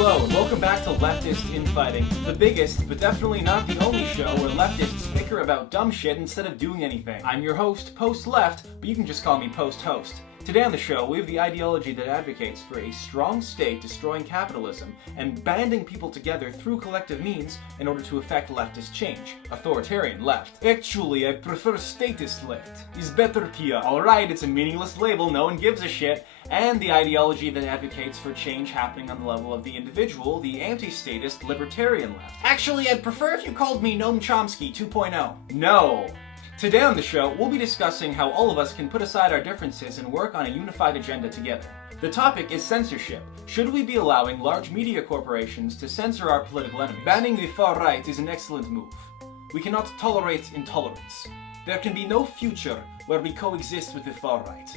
Hello, and welcome back to Leftist Infighting, the biggest, but definitely not the only show where leftists bicker about dumb shit instead of doing anything. I'm your host, Post-Left, but you can just call me Post-Host. Today on the show, we have the ideology that advocates for a strong state destroying capitalism and banding people together through collective means in order to effect leftist change. Authoritarian left. Actually, I prefer statist left. Is better here. Alright, it's a meaningless label, no one gives a shit. And the ideology that advocates for change happening on the level of the individual, the anti-statist libertarian left. Actually, I'd prefer if you called me Noam Chomsky 2.0. No. Today on the show, we'll be discussing how all of us can put aside our differences and work on a unified agenda together. The topic is censorship. Should we be allowing large media corporations to censor our political enemies? Banning the far right is an excellent move. We cannot tolerate intolerance. There can be no future where we coexist with the far right.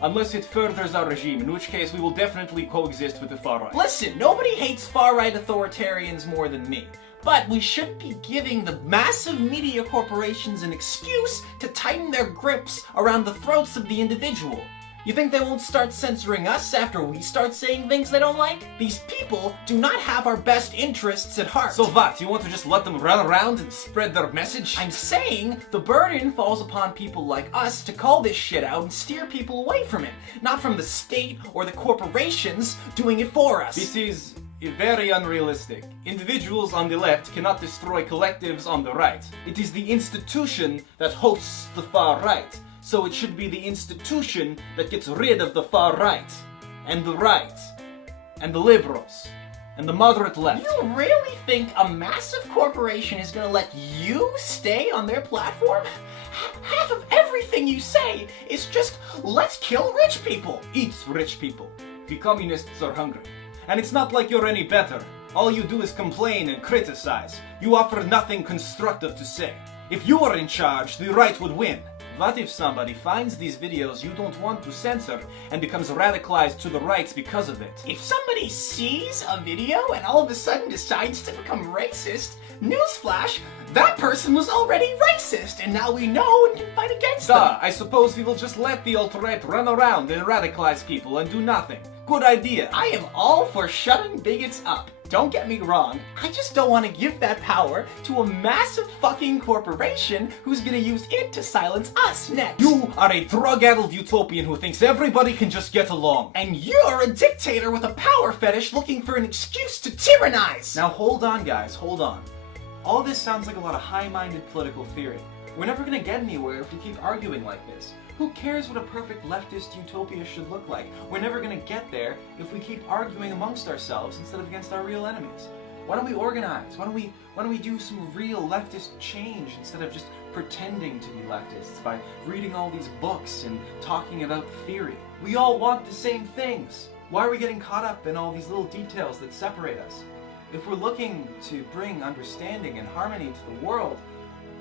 Unless it furthers our regime, in which case we will definitely coexist with the far right. Listen, nobody hates far-right authoritarians more than me. But we shouldn't be giving the massive media corporations an excuse to tighten their grips around the throats of the individual. You think they won't start censoring us after we start saying things they don't like? These people do not have our best interests at heart. So what, you want to just let them run around and spread their message? I'm saying the burden falls upon people like us to call this shit out and steer people away from it, not from the state or the corporations doing it for us. This is very unrealistic. Individuals on the left cannot destroy collectives on the right. It is the institution that hosts the far right. So it should be the institution that gets rid of the far right, and the liberals, and the moderate left. You really think a massive corporation is gonna let you stay on their platform? Half of everything you say is just, let's kill rich people. Eats rich people. The communists are hungry. And it's not like you're any better. All you do is complain and criticize. You offer nothing constructive to say. If you were in charge, the right would win. What if somebody finds these videos you don't want to censor and becomes radicalized to the right because of it? If somebody sees a video and all of a sudden decides to become racist, newsflash, that person was already racist, and now we know and can fight against them. I suppose we will just let the alt-right run around and radicalize people and do nothing. Good idea. I am all for shutting bigots up. Don't get me wrong, I just don't want to give that power to a massive fucking corporation who's gonna use it to silence us next. You are a drug-addled utopian who thinks everybody can just get along. And you're a dictator with a power fetish looking for an excuse to tyrannize. Now hold on, guys, hold on. All this sounds like a lot of high-minded political theory. We're never gonna get anywhere if we keep arguing like this. Who cares what a perfect leftist utopia should look like? We're never gonna get there if we keep arguing amongst ourselves instead of against our real enemies. Why don't we organize? Why don't we do some real leftist change instead of just pretending to be leftists by reading all these books and talking about theory? We all want the same things. Why are we getting caught up in all these little details that separate us? If we're looking to bring understanding and harmony to the world,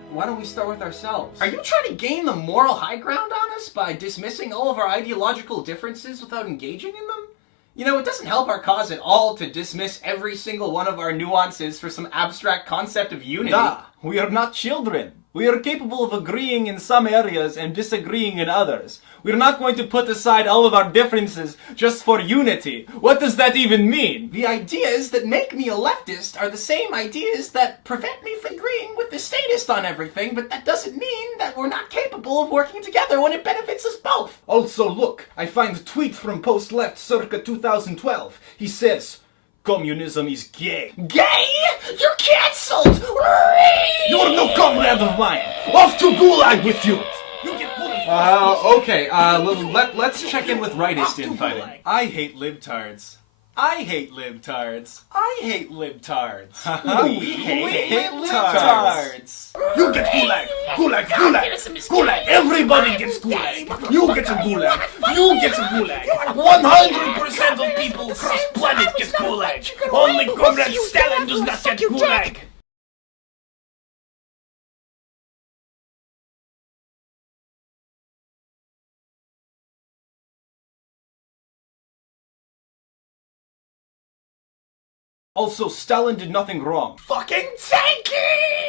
why don't we start with ourselves? Are you trying to gain the moral high ground on us by dismissing all of our ideological differences without engaging in them? You know, it doesn't help our cause at all to dismiss every single one of our nuances for some abstract concept of unity. We are not children. We are capable of agreeing in some areas and disagreeing in others. We're not going to put aside all of our differences just for unity. What does that even mean? The ideas that make me a leftist are the same ideas that prevent me from agreeing with the statist on everything, but that doesn't mean that we're not capable of working together when it benefits us both. Also, look, I find a tweet from Post-Left circa 2012. He says, "Communism is gay." Gay? You're cancelled! You're no comrade of mine! Off to Gulag with you! Okay, let's check in with rightist infighting. I hate libtards. I hate libtards. I hate libtards. We hate libtards. You get Gulag! Gulag! Gulag! Gulag! Everybody gets Gulag! You get a Gulag! You get a Gulag! 100% of people across planet get Gulag! Only Comrade Stalin does not get Gulag! Also, Stalin did nothing wrong. Fucking tanky!